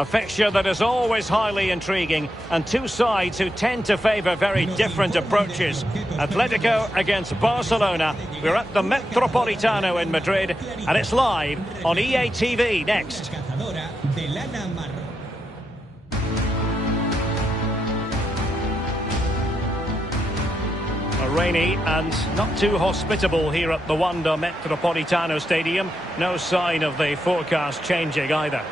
A fixture that is always highly intriguing, and two sides who tend to favour very different approaches. Atletico against Barcelona. We're at the Metropolitano in Madrid, and it's live on EA TV next. Rainy and not too hospitable here at the Wanda Metropolitano Stadium. No sign of the forecast changing either.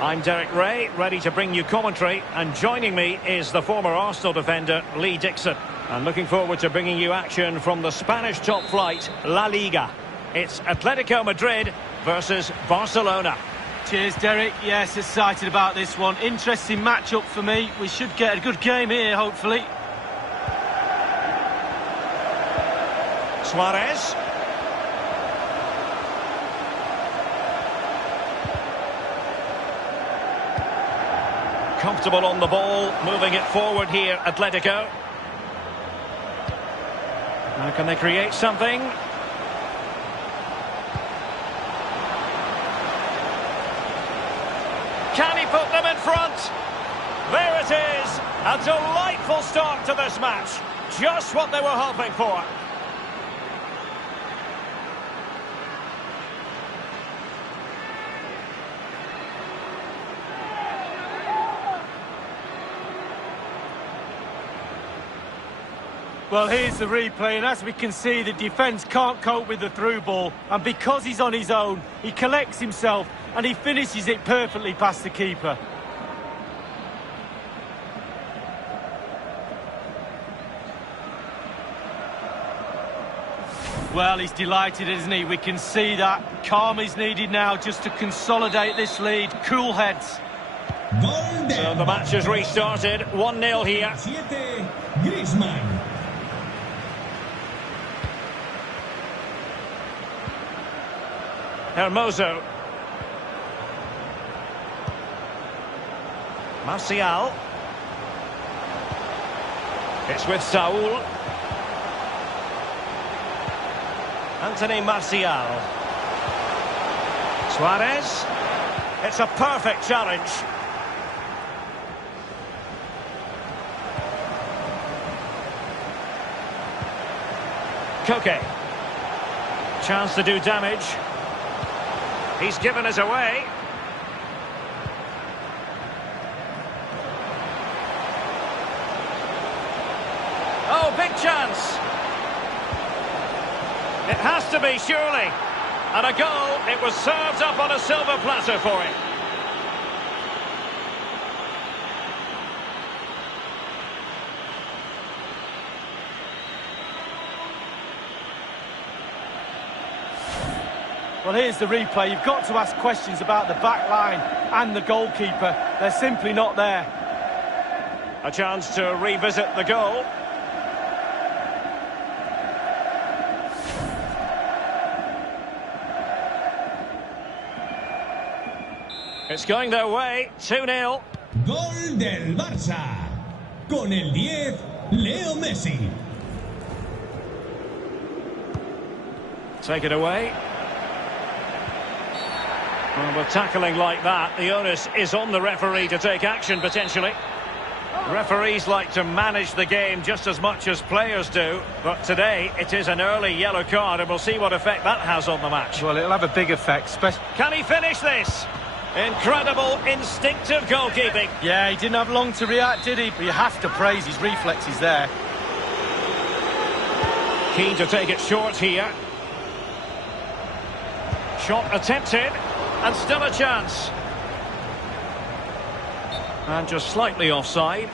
I'm Derek Ray, ready to bring you commentary, and joining me is the former Arsenal defender Lee Dixon. And looking forward to bringing you action from the Spanish top flight, La Liga. It's Atletico Madrid versus Barcelona. Cheers, Derek. Yes, excited about this one. Interesting matchup for me. We should get a good game here, hopefully. Suarez. Comfortable on the ball, moving it forward here, Atletico. Now can they create something? Can he put them in front? There it is! A delightful start to this match. Just what they were hoping for. Well, here's the replay, and as we can see, the defence can't cope with the through ball. And because he's on his own, he collects himself, and he finishes it perfectly past the keeper. Well, he's delighted, isn't he? We can see that. Calm is needed now just to consolidate this lead. Cool heads. So the match has restarted. 1-0 here. Hermoso. Martial. It's with Saul. Anthony Martial. Suarez. It's a perfect challenge. Koke. Chance to do damage. He's given us away. Oh, big chance. It has to be, surely. And a goal. It was served up on a silver platter for him. Well, here's the replay. You've got to ask questions about the back line and the goalkeeper. They're simply not there. A chance to revisit the goal. It's going their way. 2-0. Gol del Barça. Con el 10, Leo Messi. Take it away. Well, with tackling like that, the onus is on the referee to take action, potentially. Referees like to manage the game just as much as players do, but today it is an early yellow card, and we'll see what effect that has on the match. Well, it'll have a big effect. Can he finish this? Incredible, instinctive goalkeeping. Yeah, he didn't have long to react, did he? But you have to praise his reflexes there. Keen to take it short here. Shot attempted. And still a chance. And just slightly offside.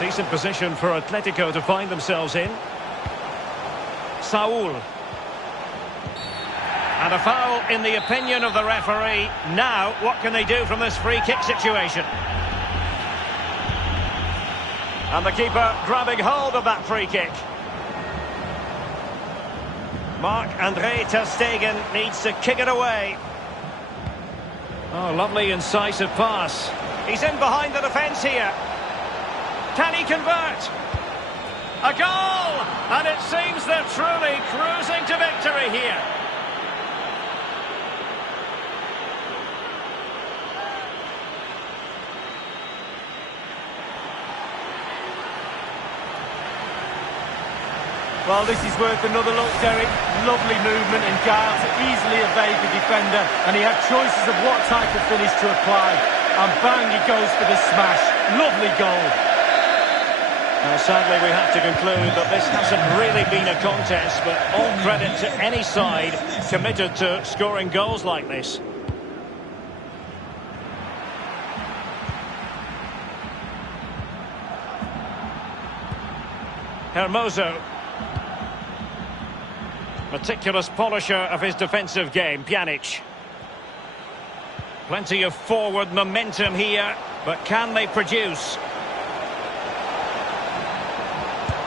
Decent position for Atletico to find themselves in. Saul. And a foul in the opinion of the referee. Now, what can they do from this free kick situation? And the keeper grabbing hold of that free kick. Marc-André ter Stegen needs to kick it away. Oh, lovely incisive pass. He's in behind the defence here. Can he convert? A goal! And it seems they're truly cruising to victory here. Well, this is worth another look, Derek. Lovely movement and guile to easily evade the defender. And he had choices of what type of finish to apply. And bang, he goes for the smash. Lovely goal. Sadly, we have to conclude that this hasn't really been a contest, but all credit to any side committed to scoring goals like this. Hermoso. Meticulous polisher of his defensive game, Pjanic. Plenty of forward momentum here, but can they produce?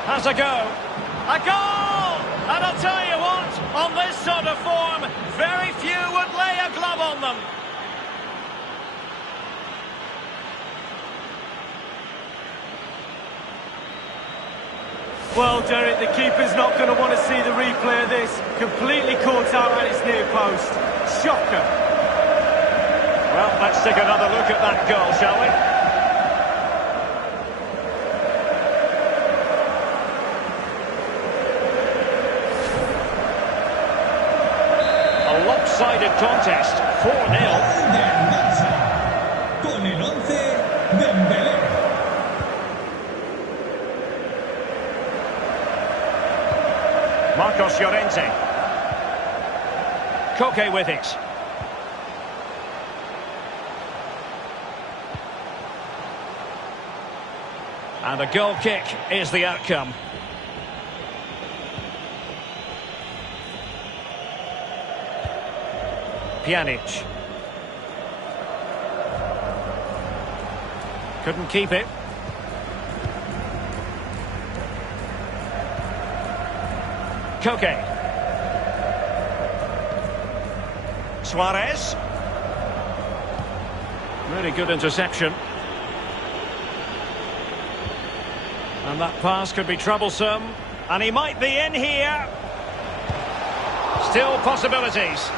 Has a go. A goal! And I'll tell you what, on this sort of form, very few would lay a glove on them. Well, Derek, the keeper's not going to want to see the replay of this. Completely caught out at his near post. Shocker. Well, let's take another look at that goal, shall we? A lopsided contest, 4-0. Con el 11, Dembélé. Marcos Llorente. Koke with it. And a goal kick is the outcome. Pjanic. Couldn't keep it. Koke. Suarez. Really good interception. And that pass could be troublesome. And he might be in here. Still possibilities.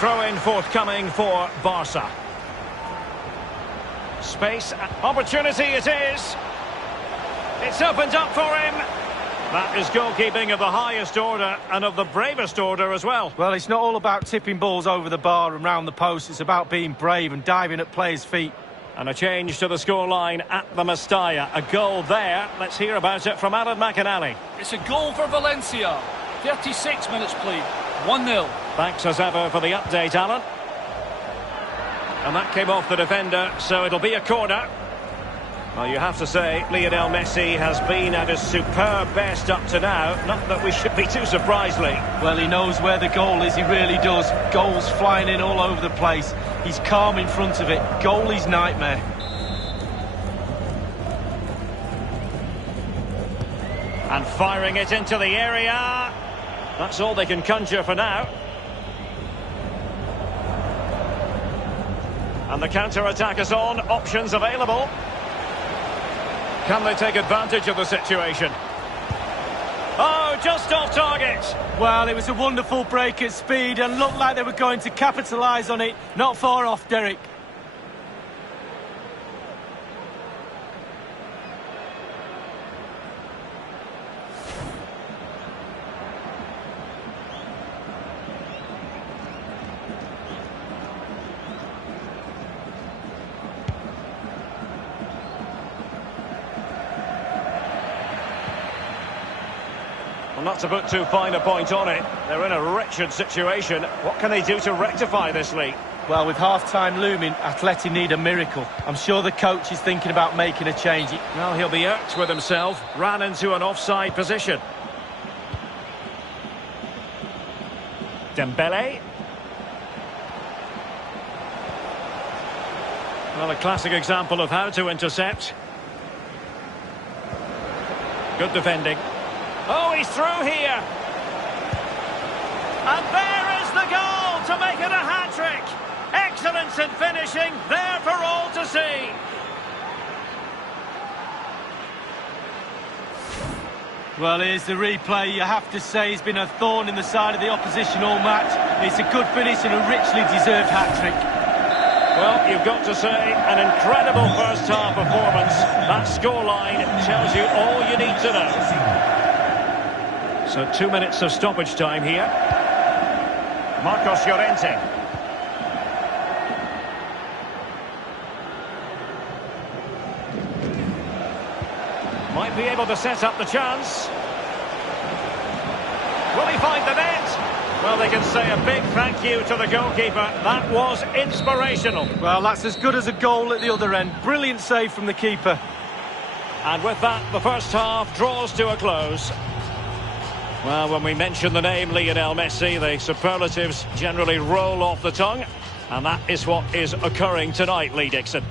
Throw-in forthcoming for Barca. Space. Opportunity it is. It's opened up for him. That is goalkeeping of the highest order and of the bravest order as well. Well, it's not all about tipping balls over the bar and round the post. It's about being brave and diving at players' feet. And a change to the scoreline at the Mestalla. A goal there. Let's hear about it from Alan McInally. It's a goal for Valencia. 36 minutes played. 1-0. Thanks as ever for the update, Alan. And that came off the defender, so it'll be a corner. Well, you have to say, Lionel Messi has been at his superb best up to now. Not that we should be too surprised, Lee. Well, he knows where the goal is, he really does. Goals flying in all over the place. He's calm in front of it. Goalie's nightmare. And firing it into the area. That's all they can conjure for now. And the counter-attack is on. Options available. Can they take advantage of the situation? Oh, just off target. Well, it was a wonderful break at speed and looked like they were going to capitalise on it. Not far off, Derek. Well, not to put too fine a point on it, they're in a wretched situation. What can they do to rectify this, Lee? Well, with half-time looming, Atleti need a miracle. I'm sure the coach is thinking about making a change. Well, he'll be irked with himself. Ran into an offside position. Dembélé. Well, a classic example of how to intercept. Good defending. Oh, he's through here. And there is the goal to make it a hat-trick. Excellence in finishing, there for all to see. Well, here's the replay. You have to say he's been a thorn in the side of the opposition all match. It's a good finish and a richly deserved hat-trick. Well, you've got to say, an incredible first-half performance. That scoreline tells you all you need to know. So 2 minutes of stoppage time here. Marcos Llorente. Might be able to set up the chance. Will he find the net? Well, they can say a big thank you to the goalkeeper. That was inspirational. Well, that's as good as a goal at the other end. Brilliant save from the keeper. And with that, the first half draws to a close. Well, when we mention the name Lionel Messi, the superlatives generally roll off the tongue. And that is what is occurring tonight, Lee Dixon.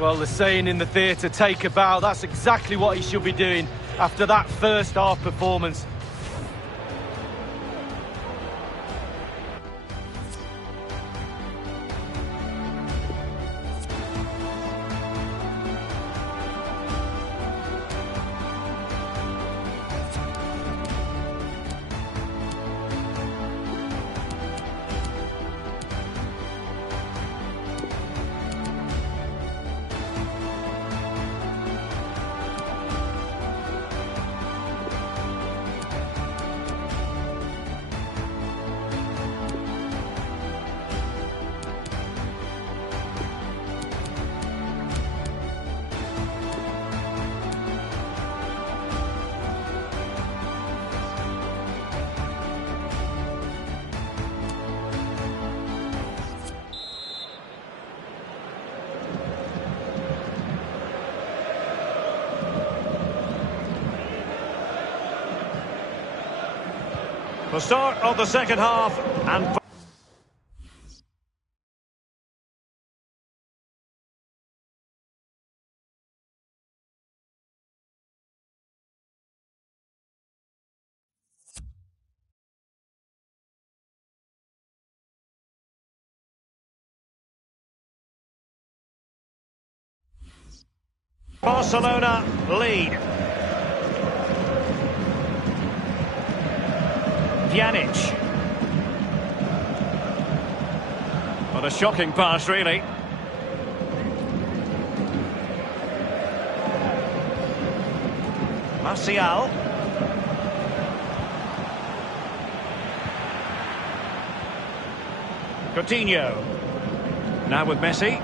Well, the saying in the theatre, take a bow, that's exactly what he should be doing after that first half performance. The start of the second half and... Barcelona lead. Pjanic. What a shocking pass, really. Martial. Coutinho. Now with Messi.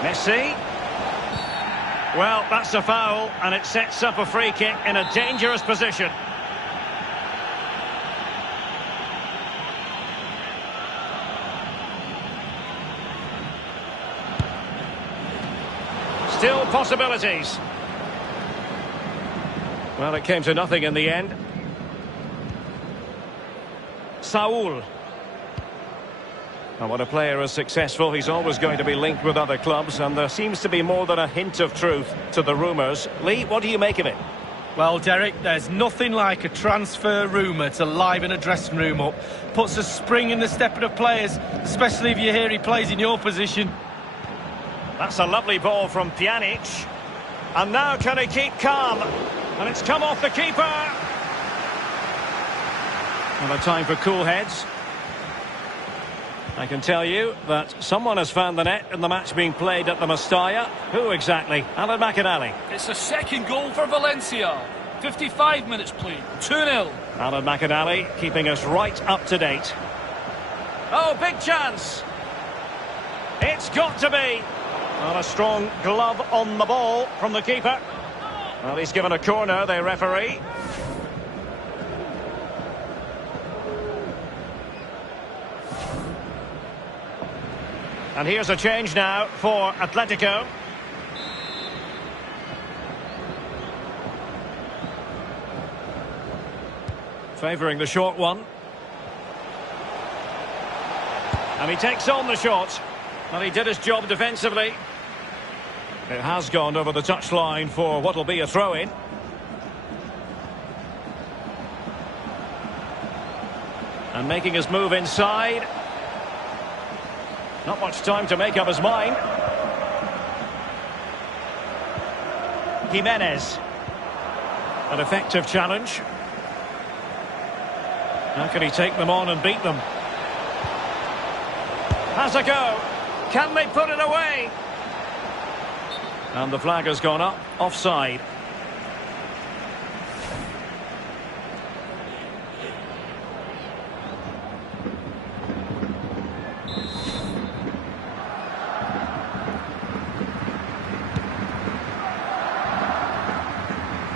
Messi. Well, that's a foul, and it sets up a free kick in a dangerous position. Still possibilities. Well, it came to nothing in the end. Saul. And when a player is successful, he's always going to be linked with other clubs, and there seems to be more than a hint of truth to the rumours. Lee, what do you make of it? Well, Derek, there's nothing like a transfer rumour to liven a dressing room up. Puts a spring in the step of the players, especially if you hear he plays in your position. That's a lovely ball from Pjanic. And now can he keep calm? And it's come off the keeper. Well, a time for cool heads. I can tell you that someone has found the net in the match being played at the Mestalla. Who exactly? Alan McInally. It's a second goal for Valencia. 55 minutes played. 2-0. Alan McInally keeping us right up to date. Oh, big chance. It's got to be. Well, a strong glove on the ball from the keeper. Well, he's given a corner, the referee. And here's a change now for Atletico. Favouring the short one. And he takes on the shot. Well, he did his job defensively. It has gone over the touchline for what will be a throw-in. And making his move inside. Not much time to make up his mind. Jimenez. An effective challenge. How can he take them on and beat them? Has a go. Can they put it away? And the flag has gone up. Offside.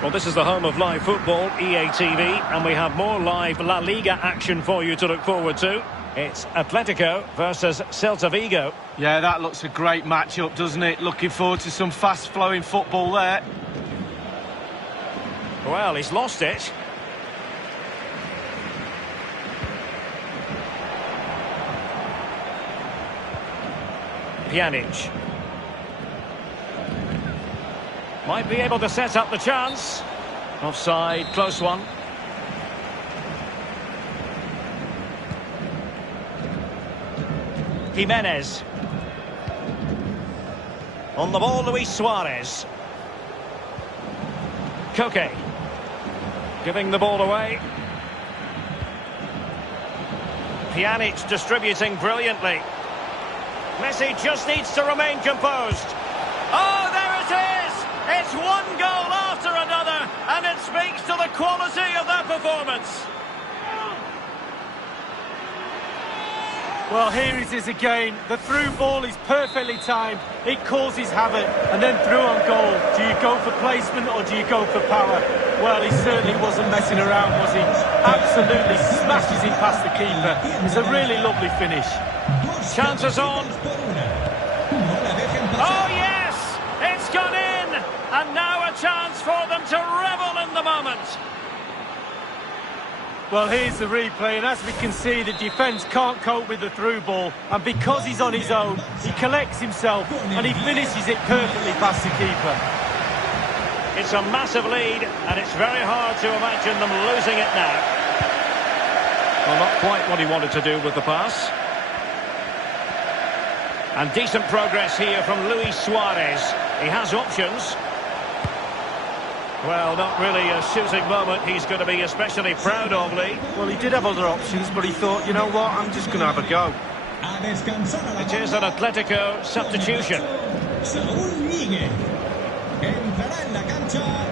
Well, this is the home of live football, EA TV, and we have more live La Liga action for you to look forward to. It's Atletico versus Celta Vigo. Yeah, that looks a great matchup, doesn't it? Looking forward to some fast-flowing football there. Well, he's lost it. Pjanic. Might be able to set up the chance. Offside, close one. Jimenez. On the ball, Luis Suarez. Koke. Giving the ball away. Pjanic distributing brilliantly. Messi just needs to remain composed. Oh, there it is! It's one goal after another, and it speaks to the quality of their performance. Well, here it is again. The through ball is perfectly timed. It causes havoc, and then through on goal. Do you go for placement or do you go for power? Well, he certainly wasn't messing around, was he? Absolutely smashes it past the keeper. It's a really lovely finish. Chances on. Oh, yes! It's gone in! And now a chance for them to revel in the moment. Well, here's the replay, and as we can see, the defence can't cope with the through ball. And because he's on his own, he collects himself, and he finishes it perfectly past the keeper. It's a massive lead, and it's very hard to imagine them losing it now. Well, not quite what he wanted to do with the pass. And decent progress here from Luis Suarez. He has options. Well, not really a shooting moment he's going to be especially proud of, Lee. Well, he did have other options, but he thought, you know what, I'm just going to have a go. It is an Atletico substitution.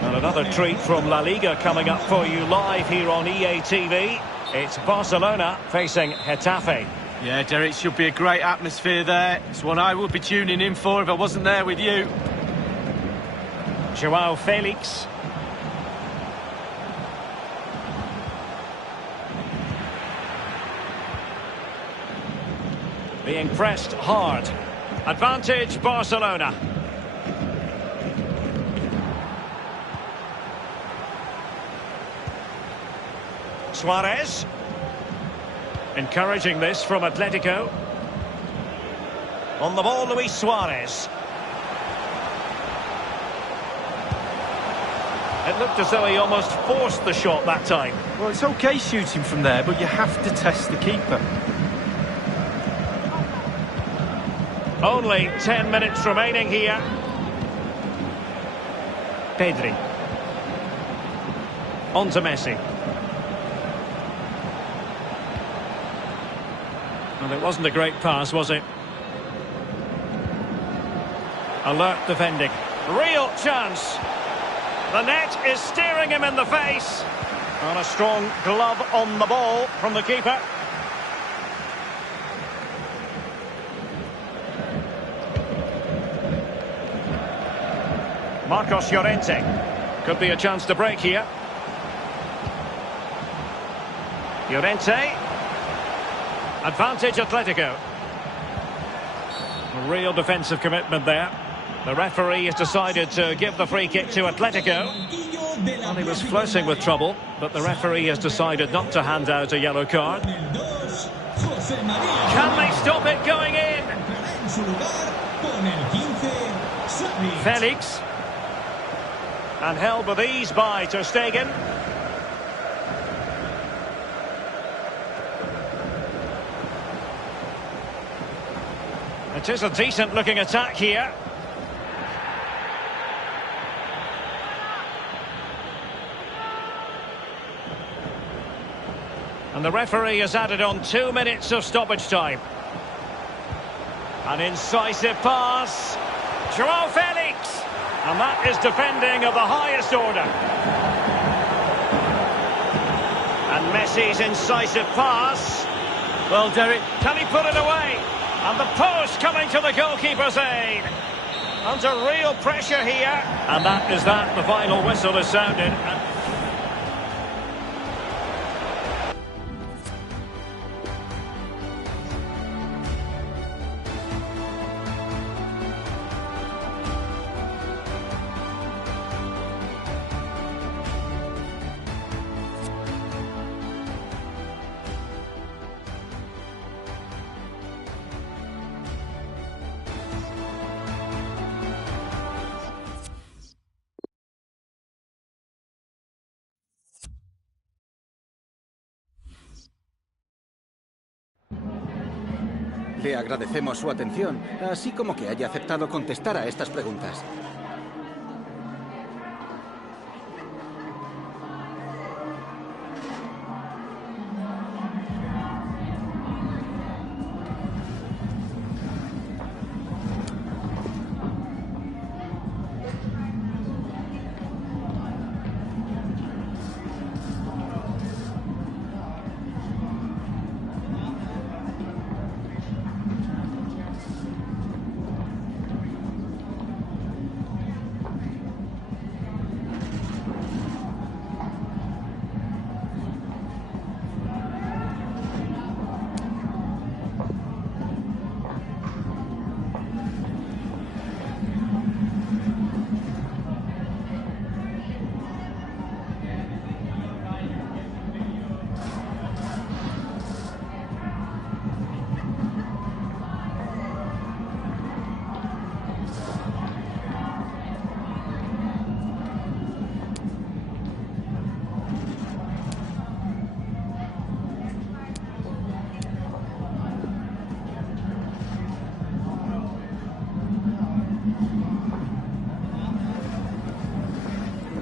And another treat from La Liga coming up for you live here on EA TV. It's Barcelona facing Getafe. Yeah, Derek, should be a great atmosphere there. It's one I would be tuning in for if I wasn't there with you. Joao Felix. Being pressed hard. Advantage Barcelona. Suarez. Encouraging this from Atletico. On the ball, Luis Suarez. It looked as though he almost forced the shot that time. Well, it's okay shooting from there, but you have to test the keeper. Only 10 minutes remaining here. Pedri. On to Messi. Well, it wasn't a great pass, was it? Alert defending. Real chance. The net is staring him in the face. And a strong glove on the ball from the keeper. Marcos Llorente. Could be a chance to break here. Llorente. Advantage Atletico. A real defensive commitment there. The referee has decided to give the free kick to Atletico. Well, he was flirting with trouble, but the referee has decided not to hand out a yellow card. Can they stop it going in? Felix. And held with ease by Ter Stegen. It is a decent looking attack here. And the referee has added on 2 minutes of stoppage time. An incisive pass. Joao Felix. And that is defending of the highest order. And Messi's incisive pass. Well, Derek, Can he put it away? And the post coming to the goalkeeper's aid. Under real pressure here. And that is that. The final whistle is sounded. Le agradecemos su atención, así como que haya aceptado contestar a estas preguntas.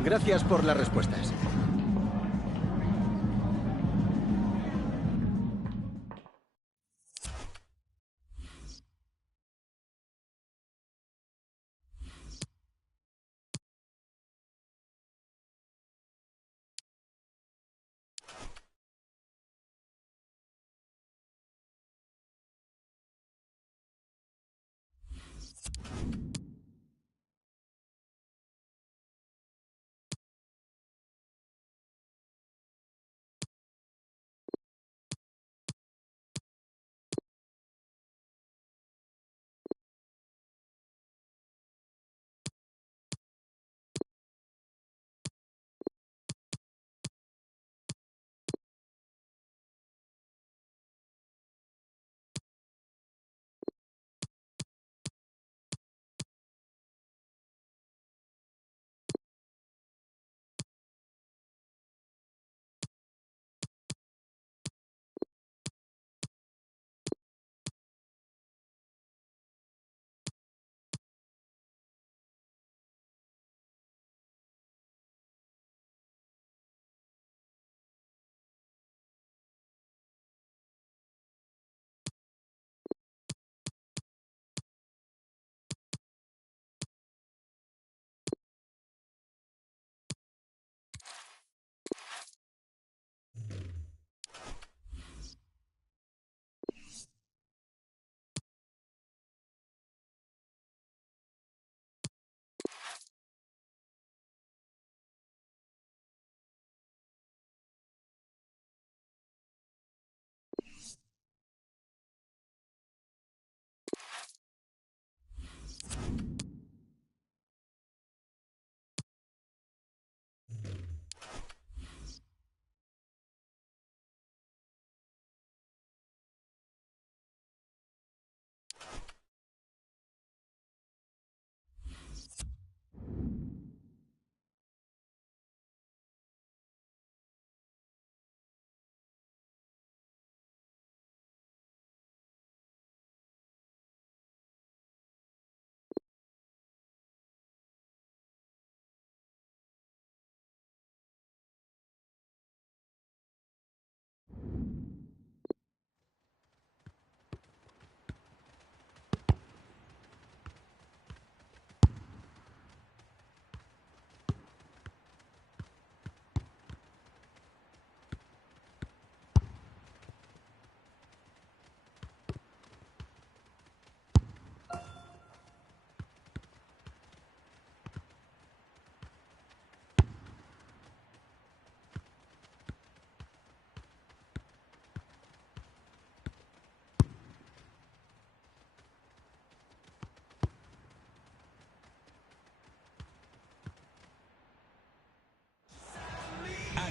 Gracias por las respuestas.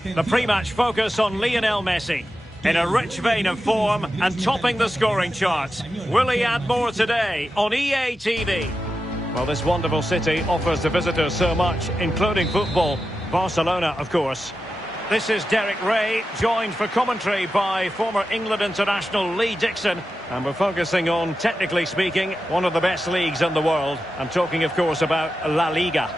The pre-match focus on Lionel Messi. In a rich vein of form and topping the scoring charts. Will he add more today on EA TV? Well, this wonderful city offers the visitors so much, including football. Barcelona, of course. This is Derek Ray, joined for commentary by former England international Lee Dixon. And we're focusing on, technically speaking, one of the best leagues in the world. I'm talking, of course, about La Liga.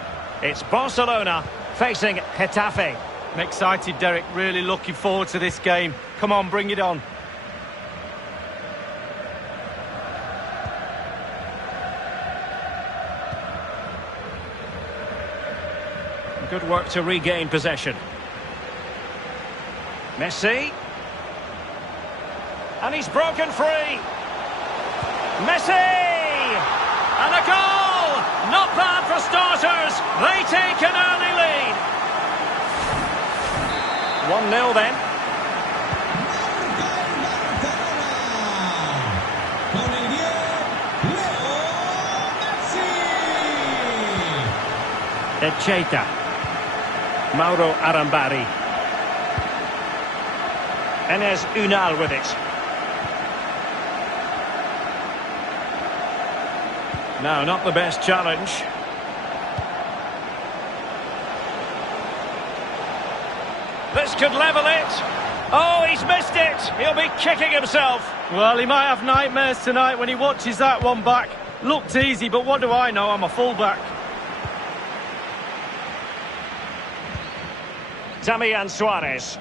It's Barcelona facing Getafe. I'm excited, Derek. Really looking forward to this game. Come on, bring it on. Good work to regain possession. Messi. And he's broken free. Messi! And a goal! Not bad for starters. They take an early lead. 1-0 then. Echeta. Mauro Arambari. Enes Unal with it. No, not the best challenge. This could level it. Oh, he's missed it. He'll be kicking himself. Well, he might have nightmares tonight when he watches that one back. Looked easy, but what do I know? I'm a fullback. Damian Suarez.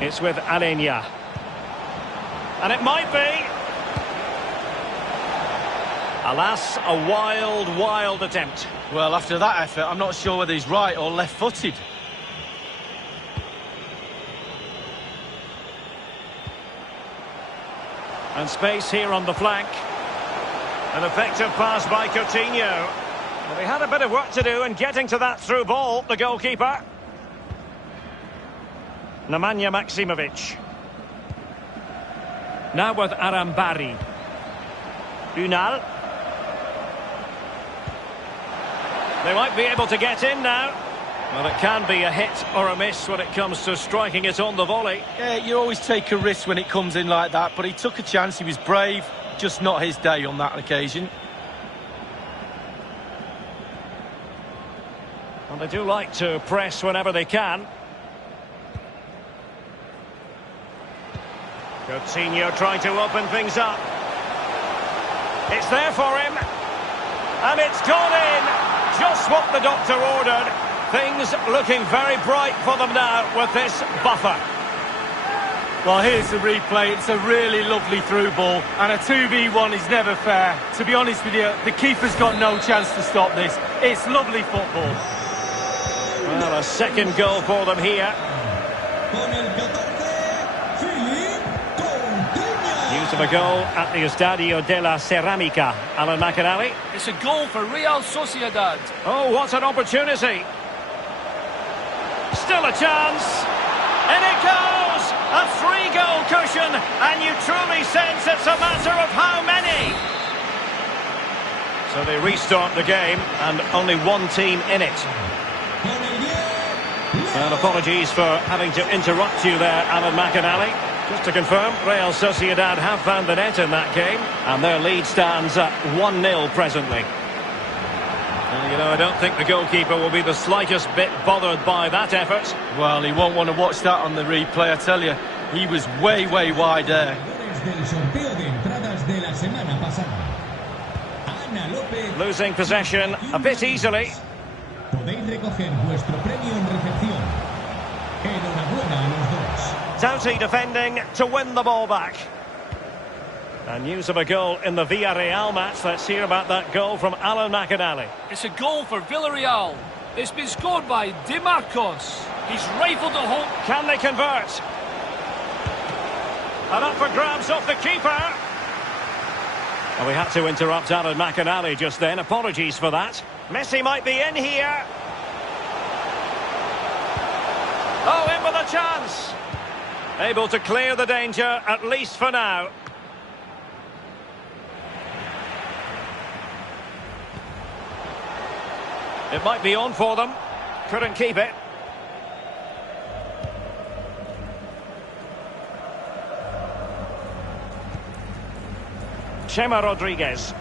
It's with Alenia. And it might be. Alas, a wild attempt. Well, after that effort, I'm not sure whether he's right or left-footed. And space here on the flank. An effective pass by Coutinho. Well, he had a bit of work to do in getting to that through ball, the goalkeeper. Nemanja Maksimovic. Now with Arambari. Unal. They might be able to get in now. Well, it can be a hit or a miss when it comes to striking it on the volley. Yeah, you always take a risk when it comes in like that, but he took a chance, he was brave, just not his day on that occasion. And they do like to press whenever they can. Coutinho trying to open things up. It's there for him. And it's gone in. Just what the doctor ordered. Things looking very bright for them now with this buffer. Well, here's the replay. It's a really lovely through ball. And a 2v1 is never fair. To be honest with you, the keeper's got no chance to stop this. It's lovely football. Well, a second goal for them here. Use of a goal at the Estadio de la Cerámica. Alan McAnally. It's a goal for Real Sociedad. Oh, what an opportunity. Still a chance. In it goes. A 3-goal cushion. And you truly sense it's a matter of how many. So they restart the game and only one team in it. And apologies for having to interrupt you there, Alan McAnally. Just to confirm, Real Sociedad have found the net in that game, and their lead stands at 1-0 presently. And, you know, I don't think the goalkeeper will be the slightest bit bothered by that effort. Well, he won't want to watch that on the replay, I tell you. He was way wide there. Losing possession a bit easily. Doughty defending to win the ball back. And news of a goal in the Villarreal match. Let's hear about that goal from Alan McAnally. It's a goal for Villarreal. It's been scored by Di Marcos. He's rifled it home. Can they convert? And up for grabs off the keeper. Well, we had to interrupt Alan McAnally just then. Apologies for that. Messi might be in here. Oh, in with a chance. Able to clear the danger, at least for now. It might be on for them. Couldn't keep it. Chema Rodriguez.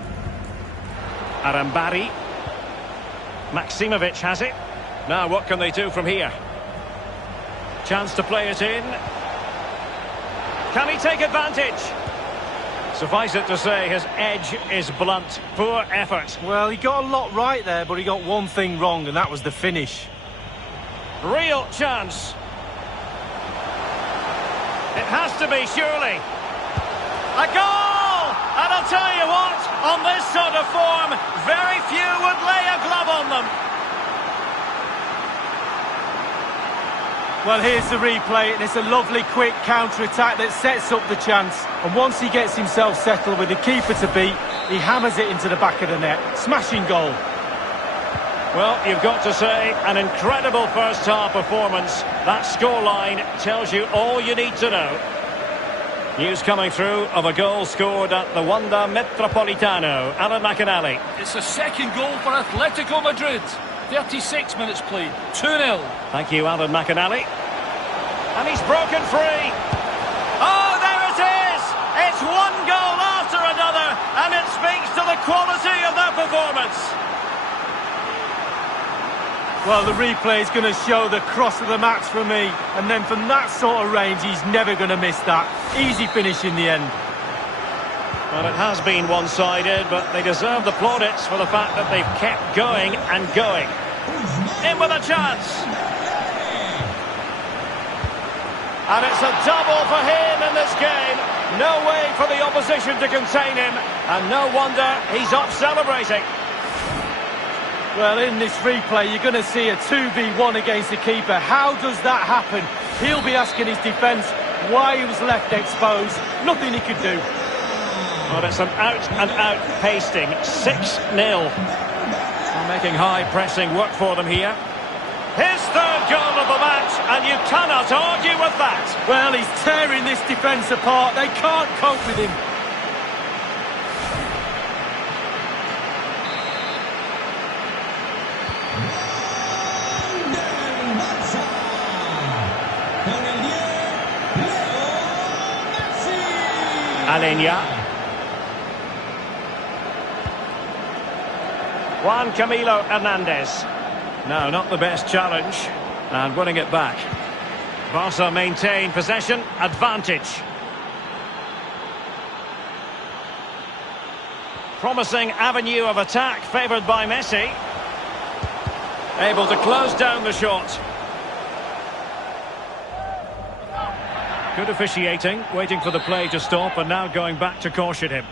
Arambari. Maksimovic has it. Now what can they do from here? Chance to play it in. Can he take advantage? Suffice it to say, his edge is blunt. Poor effort. Well, he got a lot right there, but he got one thing wrong, and that was the finish. Real chance. It has to be, surely. A goal! And I'll tell you what, on this sort of form, very few would lay a glove on them. Well, here's the replay, and it's a lovely quick counter-attack that sets up the chance. And once he gets himself settled with the keeper to beat, he hammers it into the back of the net. Smashing goal. Well, you've got to say, an incredible first-half performance. That scoreline tells you all you need to know. News coming through of a goal scored at the Wanda Metropolitano. Alan McInally. It's the second goal for Atletico Madrid. 36 minutes played. 2-0. Thank you, Alan McInally. And he's broken free. Oh, there it is! It's one goal after another, and it speaks to the quality of their performance. Well, the replay is going to show the cross of the match for me. And then from that sort of range, he's never going to miss that. Easy finish in the end. Well, it has been one-sided, but they deserve the plaudits for the fact that they've kept going and going. In with a chance. And it's a double for him in this game. No way for the opposition to contain him. And no wonder he's up celebrating. Well, in this replay, you're going to see a 2v1 against the keeper. How does that happen? He'll be asking his defence why he was left exposed. Nothing he could do. Well, it's an out-and-out pasting. 6-0. They're making high pressing work for them here. His third goal of the match, and you cannot argue with that. Well, he's tearing this defence apart. They can't cope with him. Alenia. Juan Camilo Hernandez. No, not the best challenge. And winning it back. Barca maintain possession, advantage. Promising avenue of attack favoured by Messi. Able to close down the shot. Good officiating, waiting for the play to stop and now going back to caution him.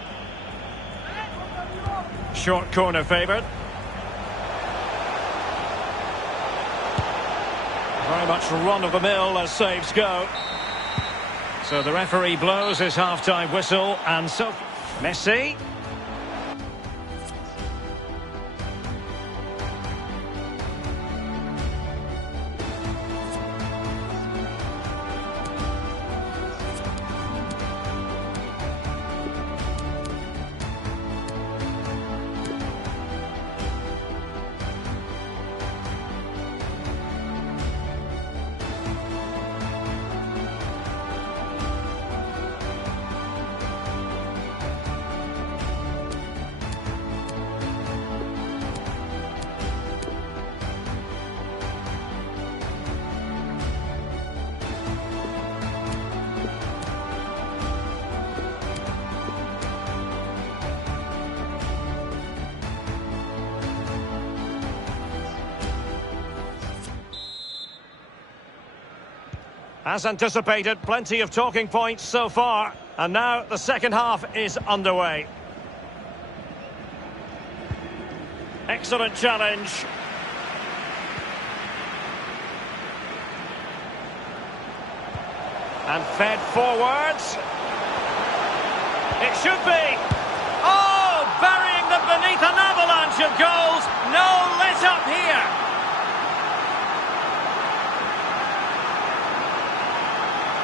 Short corner favoured. Very much run-of-the-mill as saves go. So the referee blows his half-time whistle and so... Messi. As anticipated, plenty of talking points so far. And now the second half is underway. Excellent challenge. And fed forwards. It should be. Oh, burying them beneath an avalanche of goals. No let up here.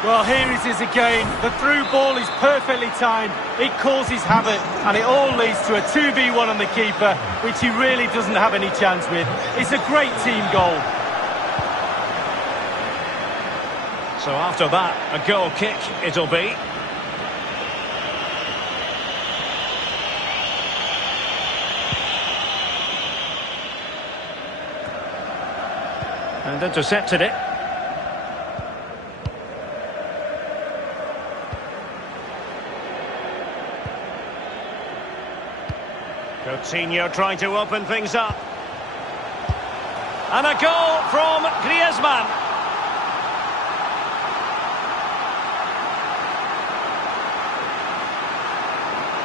Well, here it is again. The through ball is perfectly timed. It causes havoc, and it all leads to a 2v1 on the keeper, which he really doesn't have any chance with. It's a great team goal. So after that, a goal kick it'll be. And intercepted it. Coutinho trying to open things up. And a goal from Griezmann.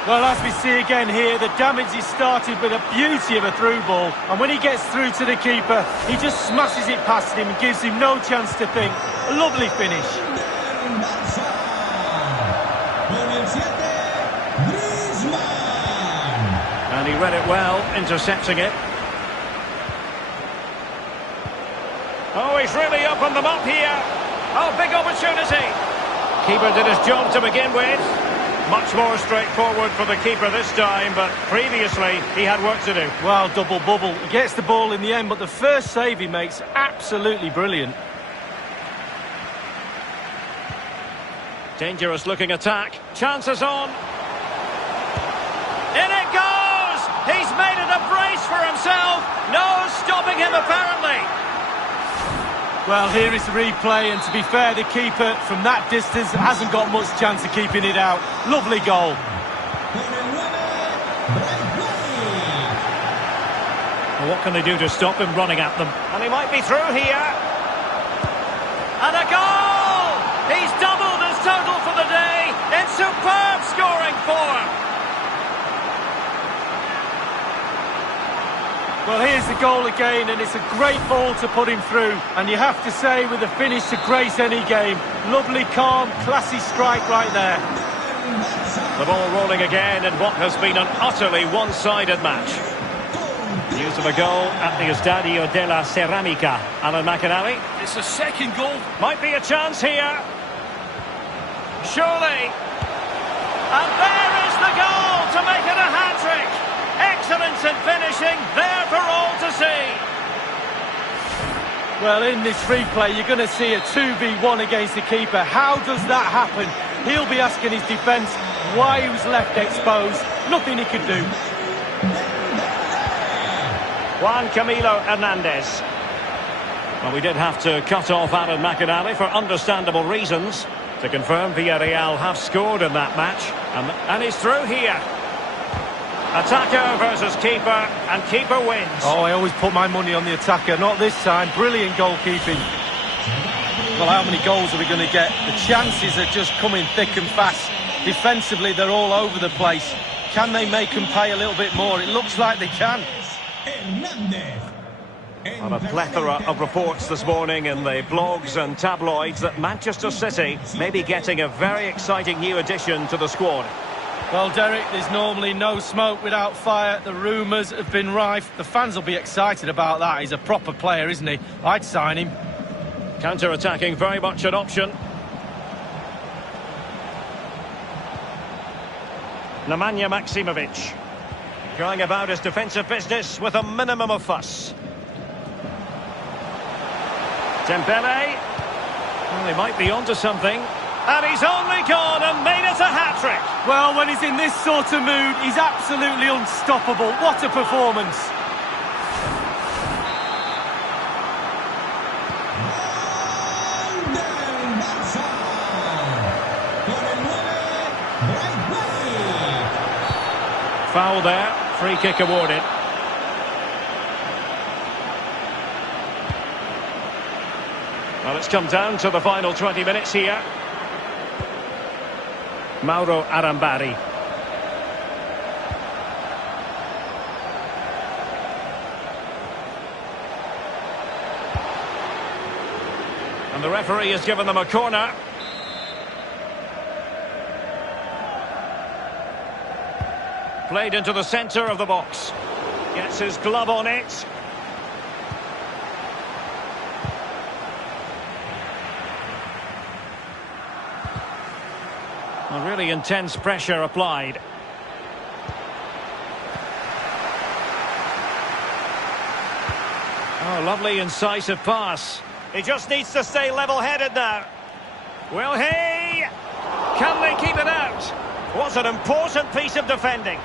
Well, as we see again here, the damage is started with a beauty of a through ball. And when he gets through to the keeper, he just smashes it past him and gives him no chance to think. A lovely finish. And he read it well, intercepting it. Oh, he's really opened them up here. Oh, big opportunity. Keeper did his job to begin with. Much more straightforward for the keeper this time, but previously he had work to do. Well, double bubble. He gets the ball in the end, but the first save he makes, absolutely brilliant. Dangerous looking attack. Chances on. In it goes! He's made it a brace for himself. No stopping him apparently. Well, here is the replay, and to be fair, the keeper from that distance hasn't got much chance of keeping it out. Lovely goal. Well, what can they do to stop him running at them? And he might be through here. And a goal! He's doubled his total for the day in superb scoring form. Well, here's the goal again, and it's a great ball to put him through. And you have to say, with a finish to grace any game, lovely, calm, classy strike right there. The ball rolling again in what has been an utterly one-sided match. News of a goal at the Estadio de la Ceramica. Alan McInally. It's a second goal. Might be a chance here. Surely. And there is the goal to make it a hat-trick. Excellence in finishing, there for all to see. Well, in this replay, you're going to see a 2v1 against the keeper. How does that happen? He'll be asking his defence why he was left exposed. Nothing he could do. Juan Camilo Hernandez. Well, we did have to cut off Alan McInally for understandable reasons. To confirm, Villarreal have scored in that match. And he's through here. Attacker versus keeper, and keeper wins. Oh, I always put my money on the attacker. Not this time. Brilliant goalkeeping. Well, how many goals are we going to get? The chances are just coming thick and fast. Defensively, they're all over the place. Can they make them pay a little bit more? It looks like they can. On a plethora of reports this morning in the blogs and tabloids that Manchester City may be getting a very exciting new addition to the squad. Well, Derek, there's normally no smoke without fire. The rumours have been rife. The fans will be excited about that. He's a proper player, isn't he? I'd sign him. Counter-attacking, very much an option. Nemanja Maksimovic. Going about his defensive business with a minimum of fuss. Dembele. Well, he might be onto something. And he's only gone and made it a hat-trick. Well, when he's in this sort of mood, he's absolutely unstoppable. What a performance. Foul there. Free kick awarded. Well, it's come down to the final 20 minutes here. Mauro Arambari. And the referee has given them a corner. Played into the centre of the box. Gets his glove on it. A really intense pressure applied. Oh, lovely incisive pass. He just needs to stay level-headed now. Will he? Can they keep it out? What an important piece of defending.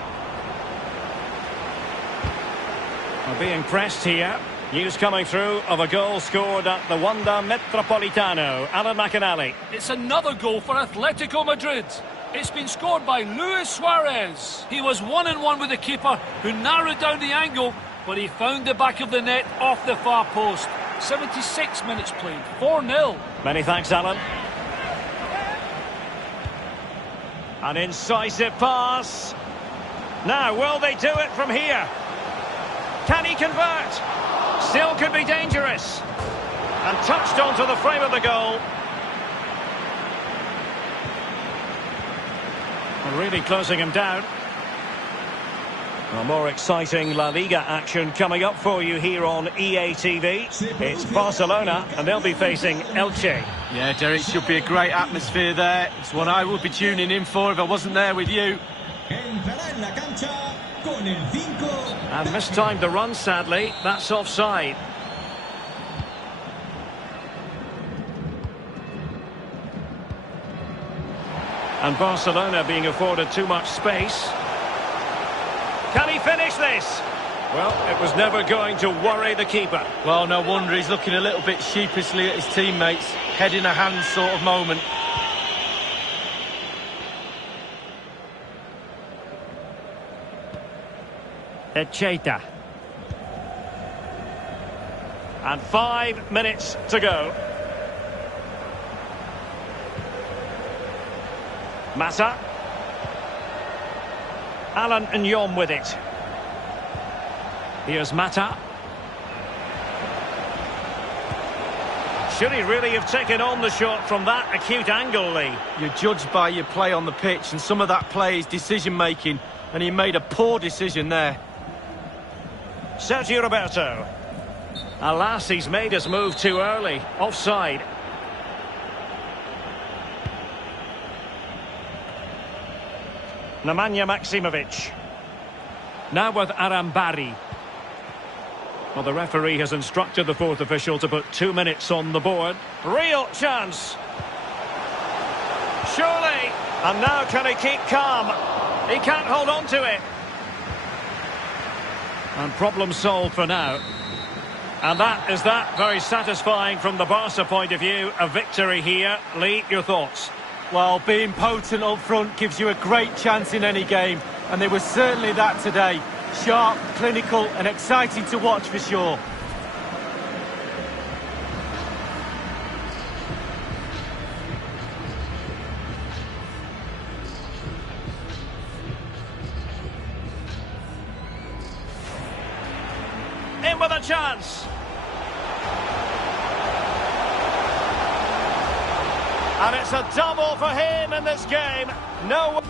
We're being pressed here. News coming through of a goal scored at the Wanda Metropolitano. Alan McInally. It's another goal for Atletico Madrid. It's been scored by Luis Suarez. He was 1-on-1 with the keeper, who narrowed down the angle, but he found the back of the net off the far post. 76 minutes played, 4-0. Many thanks, Alan. An incisive pass. Now, will they do it from here? Can he convert? Still could be dangerous. And touched onto the frame of the goal. Really closing him down. Well, more exciting La Liga action coming up for you here on EA TV. It's Barcelona, and they'll be facing Elche. Yeah, Derek, should be a great atmosphere there. It's what I would be tuning in for if I wasn't there with you. And mistimed the run, sadly. That's offside. And Barcelona being afforded too much space. Can he finish this? Well, it was never going to worry the keeper. Well, no wonder he's looking a little bit sheepishly at his teammates. Head in a hand sort of moment. Echeta. And 5 minutes to go. Mata. Alan Nyom with it. Here's Mata. Should he really have taken on the shot from that acute angle, Lee? You're judged by your play on the pitch, and some of that play is decision-making, and he made a poor decision there. Sergio Roberto. Alas, he's made his move too early. Offside. Nemanja Maksimovic. Now with Arambari. Well, the referee has instructed the fourth official to put 2 minutes on the board. Real chance. Surely. And now can he keep calm? He can't hold on to it. And problem solved for now. And that is that. Very satisfying from the Barca point of view. A victory here. Lee, your thoughts? Well, being potent up front gives you a great chance in any game, and there was certainly that today. Sharp, clinical and exciting to watch for sure. In with a chance. And it's a double for him in this game. No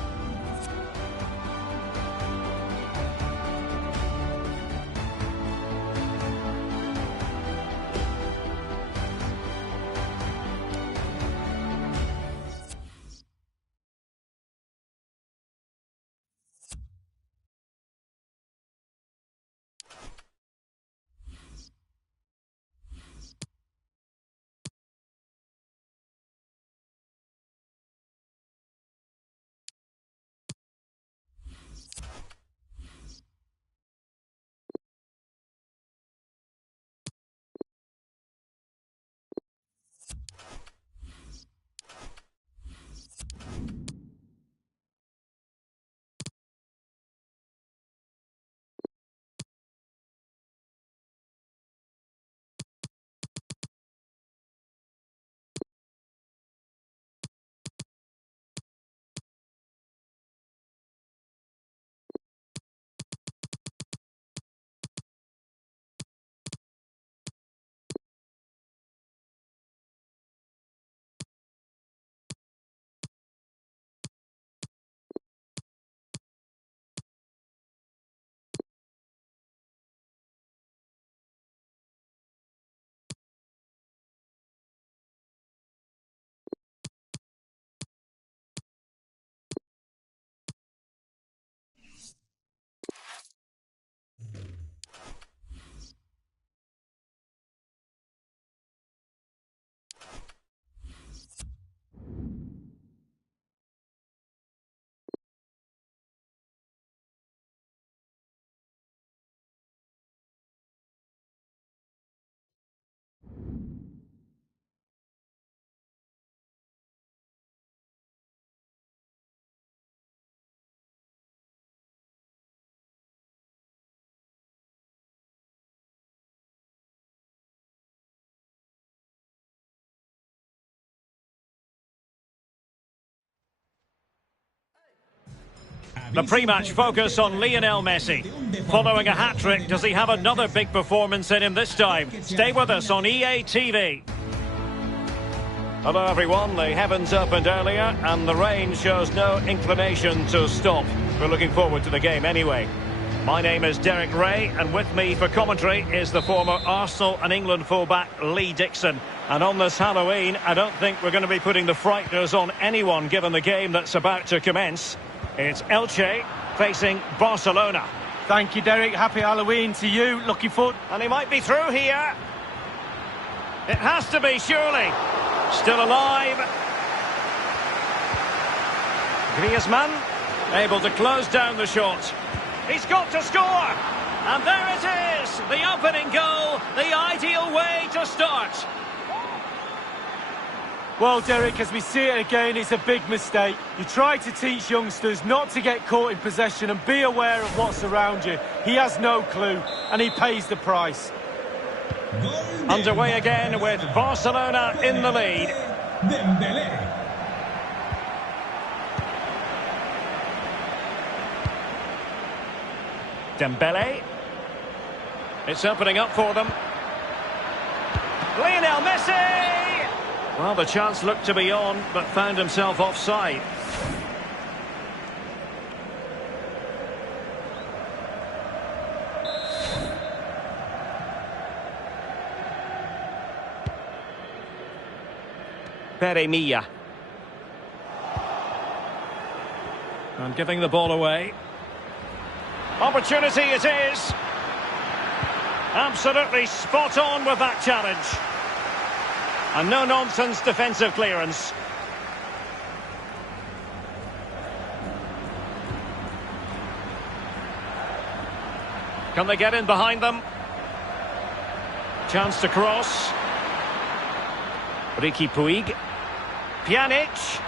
The pre-match focus on Lionel Messi. Following a hat-trick, does he have another big performance in him this time? Stay with us on EA TV. Hello everyone, the heavens opened earlier and the rain shows no inclination to stop. We're looking forward to the game anyway. My name is Derek Ray and with me for commentary is the former Arsenal and England fullback Lee Dixon. And on this Halloween, I don't think we're going to be putting the frighteners on anyone given the game that's about to commence. It's Elche facing Barcelona. Thank you, Derek. Happy Halloween to you. Looking forward. And he might be through here. It has to be, surely. Still alive. Griezmann able to close down the shot. He's got to score. And there it is. The opening goal. The ideal way to start. Well, Derek, as we see it again, it's a big mistake. You try to teach youngsters not to get caught in possession and be aware of what's around you. He has no clue, and he pays the price. Underway again with Barcelona in the lead. Dembele. It's opening up for them. Lionel Messi! Well, the chance looked to be on, but found himself offside. Peremilla. And giving the ball away. Opportunity it is. Absolutely spot on with that challenge. And no-nonsense defensive clearance. Can they get in behind them? Chance to cross. Riqui Puig. Pjanic.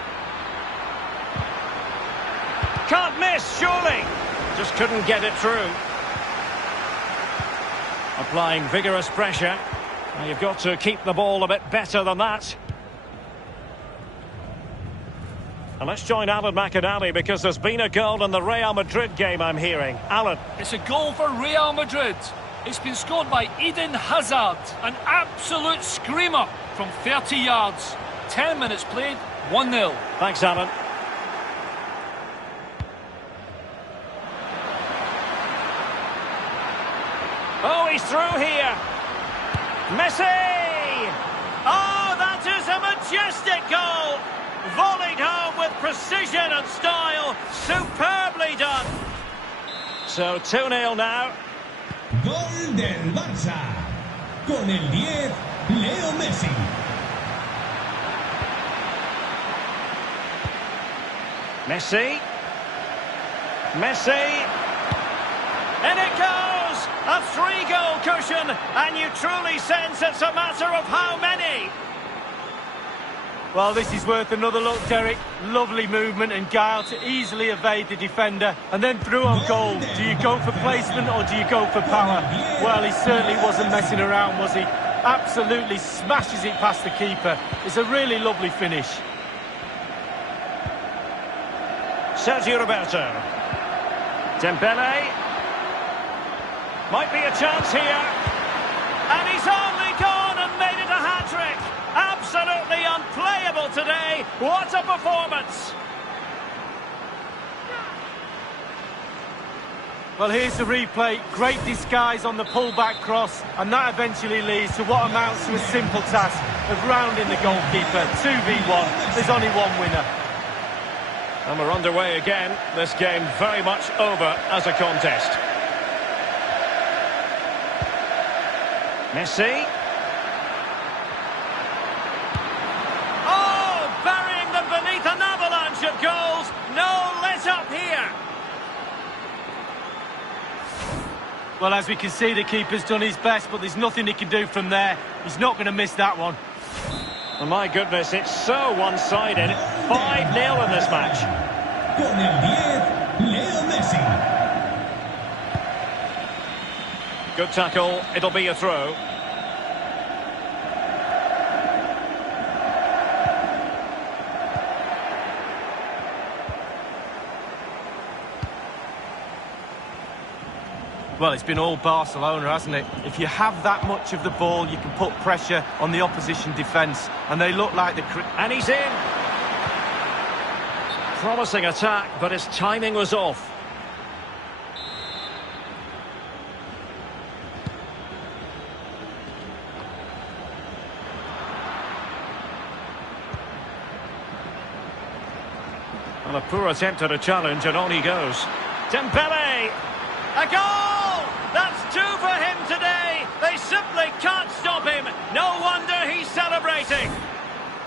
Can't miss, surely. Just couldn't get it through. Applying vigorous pressure. Now you've got to keep the ball a bit better than that. And let's join Alan McAnally because there's been a goal in the Real Madrid game, I'm hearing. Alan. It's a goal for Real Madrid. It's been scored by Eden Hazard. An absolute screamer from 30 yards. 10 minutes played, 1-0. Thanks, Alan. Oh, he's through here. Messi! Oh, that is a majestic goal! Volleyed home with precision and style. Superbly done. So 2-0 now. Gol del Barça. Con el 10, Leo Messi. Messi. Messi. In it goes! A 3-goal cushion, and you truly sense it's a matter of how many. Well, this is worth another look, Derek. Lovely movement and guile to easily evade the defender. And then through on goal. Do you go for placement or do you go for power? Well, he certainly wasn't messing around, was he? Absolutely smashes it past the keeper. It's a really lovely finish. Sergio Roberto. Dembele. Might be a chance here. And he's only gone and made it a hat-trick. Absolutely unplayable today. What a performance. Well, here's the replay. Great disguise on the pull-back cross. And that eventually leads to what amounts to a simple task of rounding the goalkeeper. 2v1. There's only one winner. And we're underway again. This game very much over as a contest. Messi. Oh, burying them beneath an avalanche of goals. No let up here. Well, as we can see, the keeper's done his best, but there's nothing he can do from there. He's not going to miss that one. Oh, my goodness, it's so one-sided. 5-0 in this match. Con el 10, Leo Messi. Good tackle. It'll be a throw. Well, it's been all Barcelona, hasn't it? If you have that much of the ball, you can put pressure on the opposition defence. And they look like the... And he's in. Promising attack, but his timing was off. Well, a poor attempt at a challenge, and on he goes. Dembele! A goal! That's two for him today! They simply can't stop him! No wonder he's celebrating!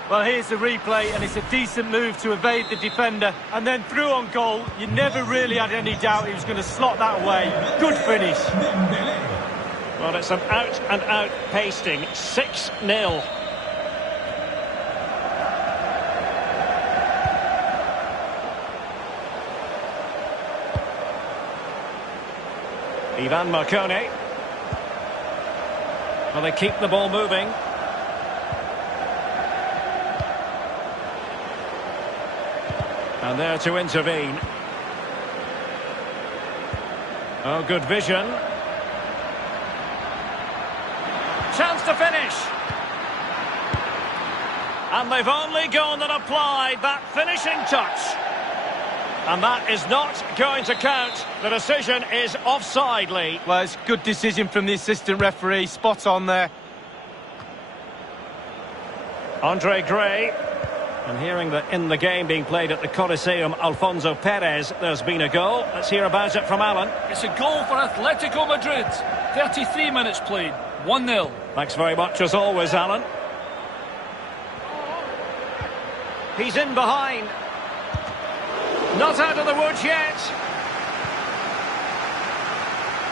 Well, here's the replay, and it's a decent move to evade the defender. And then through on goal, you never really had any doubt he was going to slot that away. Good finish. Well, it's an out-and-out pasting. 6-0. Ivan Marcone. Well, they keep the ball moving. And there to intervene. Oh, good vision. Chance to finish. And they've only gone and applied that finishing touch. And that is not going to count. The decision is offside, Lee. Well, it's a good decision from the assistant referee. Spot on there. Andre Gray. And hearing that in the game being played at the Coliseum Alfonso Perez, there's been a goal. Let's hear about it from Alan. It's a goal for Atletico Madrid. 33 minutes played. 1-0. Thanks very much as always, Alan. He's in behind. Not out of the woods yet.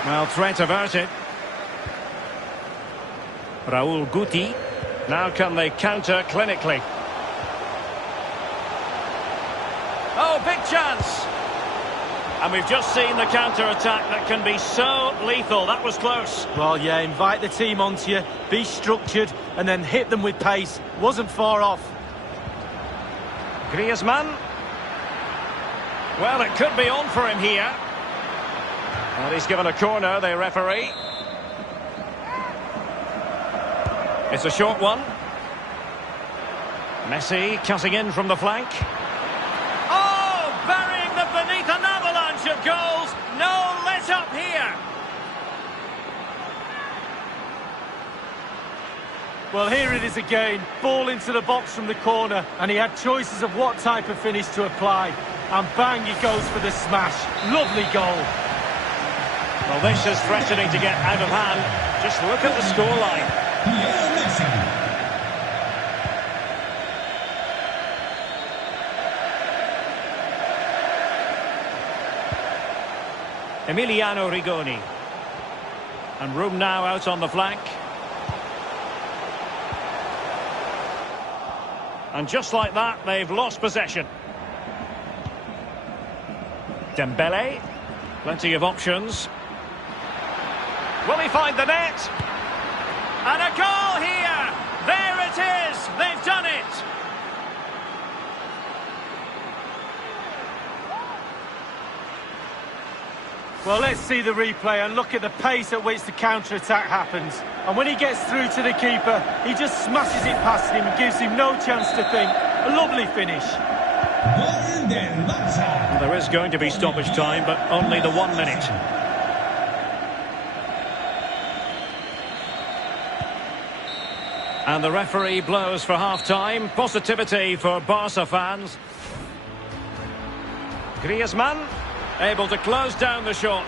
Well, threat averted. Raul Guti. Now can they counter clinically? Oh, big chance. And we've just seen the counter-attack that can be so lethal. That was close. Well, yeah, invite the team onto you, be structured, and then hit them with pace. Wasn't far off. Griezmann. Well, it could be on for him here. Well, he's given a corner, the referee. It's a short one. Messi cutting in from the flank. Oh, burying them beneath an avalanche of goals. No let up here. Well, here it is again. Ball into the box from the corner, and he had choices of what type of finish to apply. And bang, he goes for the smash. Lovely goal. Well, this is threatening to get out of hand. Just look at the scoreline. Leo Messi. Emiliano Rigoni. And room now out on the flank. And just like that, they've lost possession. Dembele. Plenty of options. Will he find the net? And a goal here! There it is! They've done it! Well, let's see the replay and look at the pace at which the counter-attack happens. And when he gets through to the keeper, he just smashes it past him and gives him no chance to think. A lovely finish. Gol del Barça. Well, there is going to be stoppage time, but only the 1 minute. And the referee blows for half-time. Positivity for Barca fans. Griezmann able to close down the shot.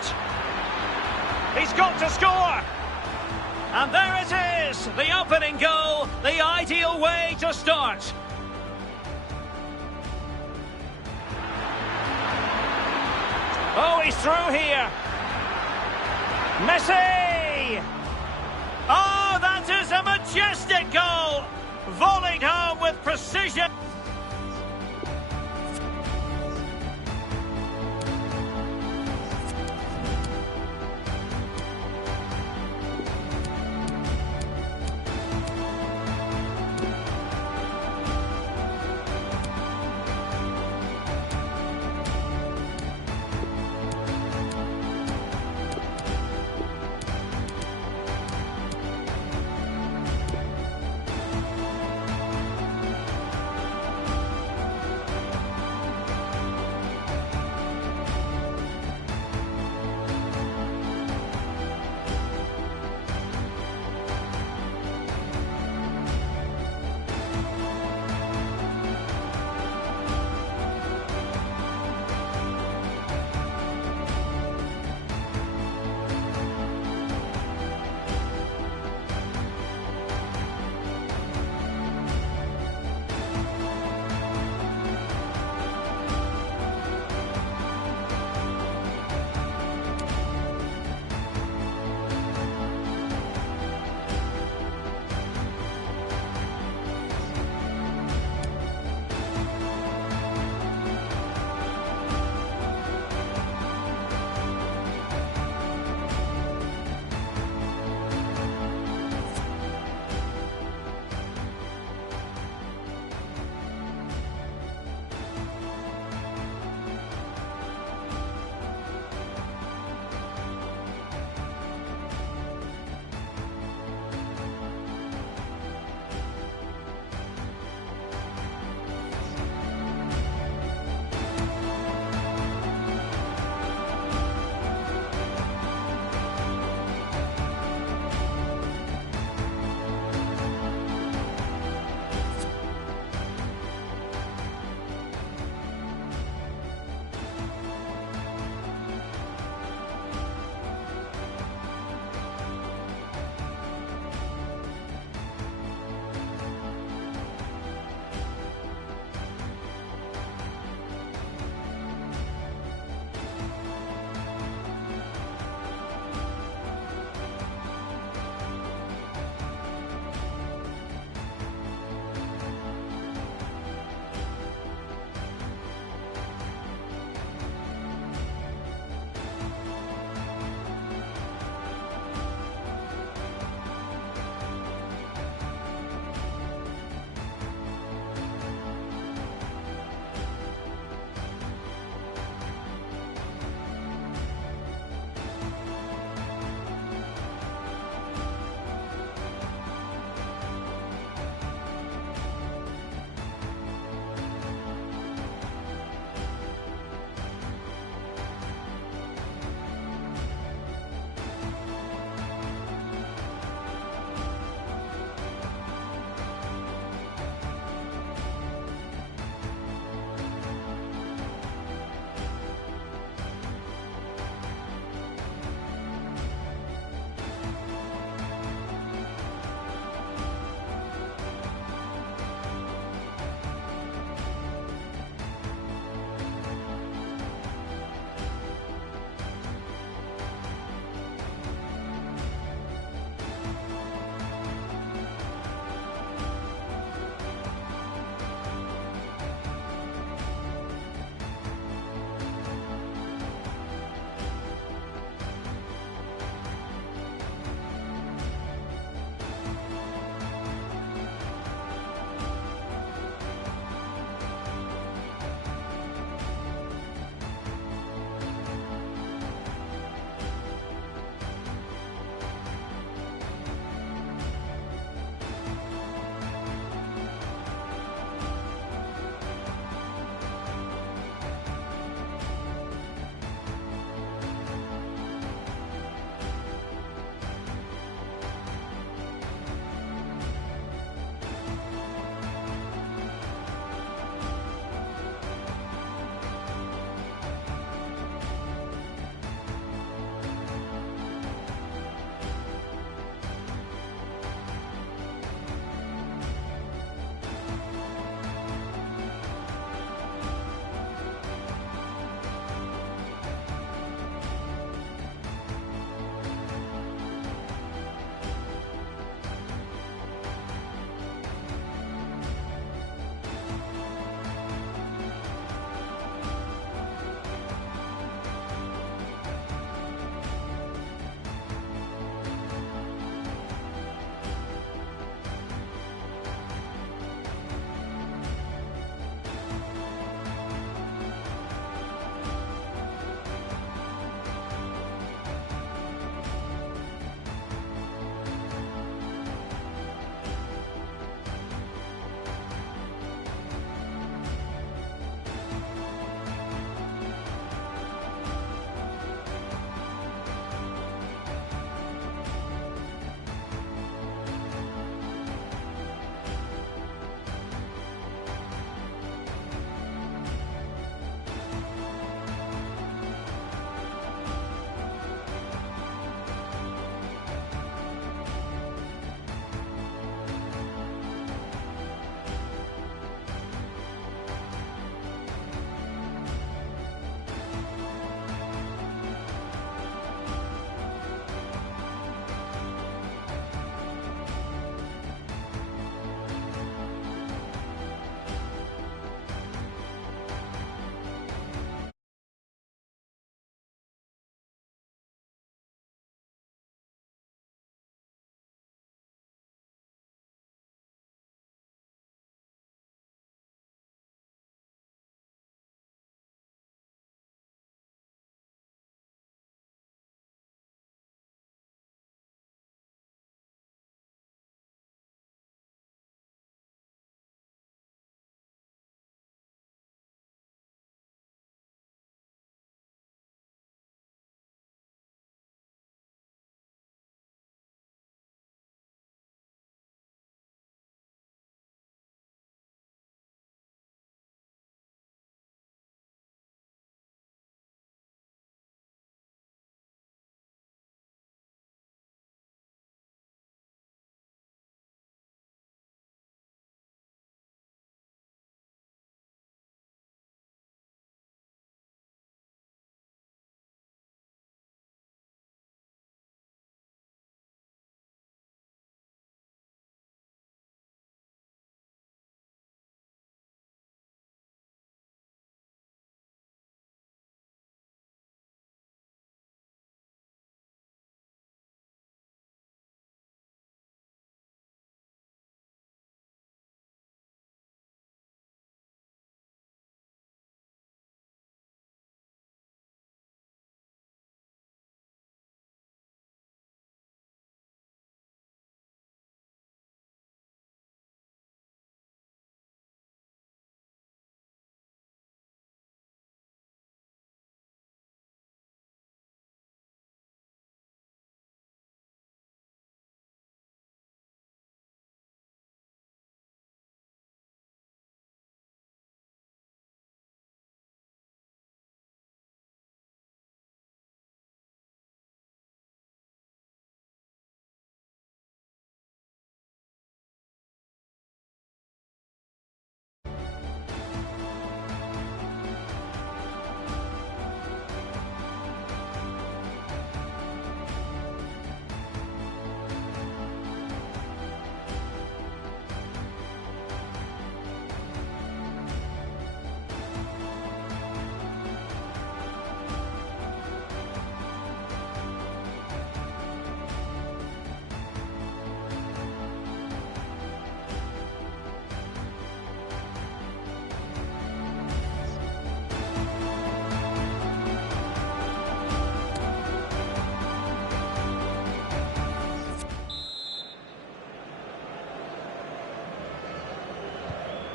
He's got to score! And there it is! The opening goal, the ideal way to start. Oh, he's through here. Messi! Oh, that is a majestic goal! Volleyed home with precision.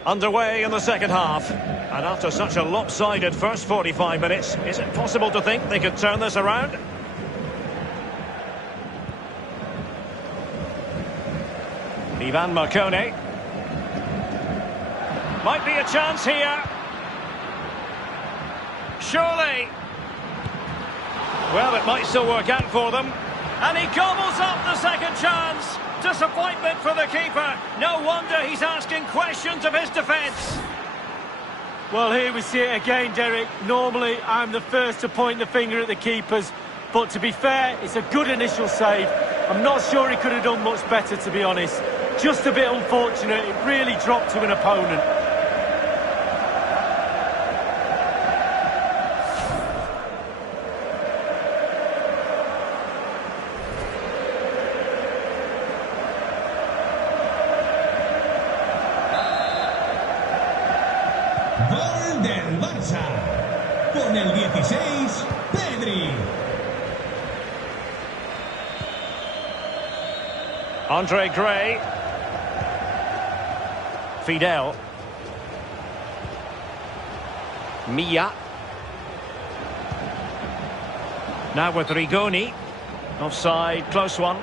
Underway in the second half. And after such a lopsided first 45 minutes, is it possible to think they could turn this around? Ivan Marcone. Might be a chance here. Surely. Well, it might still work out for them. And he gobbles up the second chance. Disappointment for the keeper. No wonder he's asking questions of his defence. Well, here we see it again, Derek. Normally, I'm the first to point the finger at the keepers. But to be fair, it's a good initial save. I'm not sure he could have done much better, to be honest. Just a bit unfortunate. It really dropped to an opponent. Gol del Barça. Con el 16, Pedri. Andre Gray. Fidel. Mia. Now with Rigoni. Offside, close one.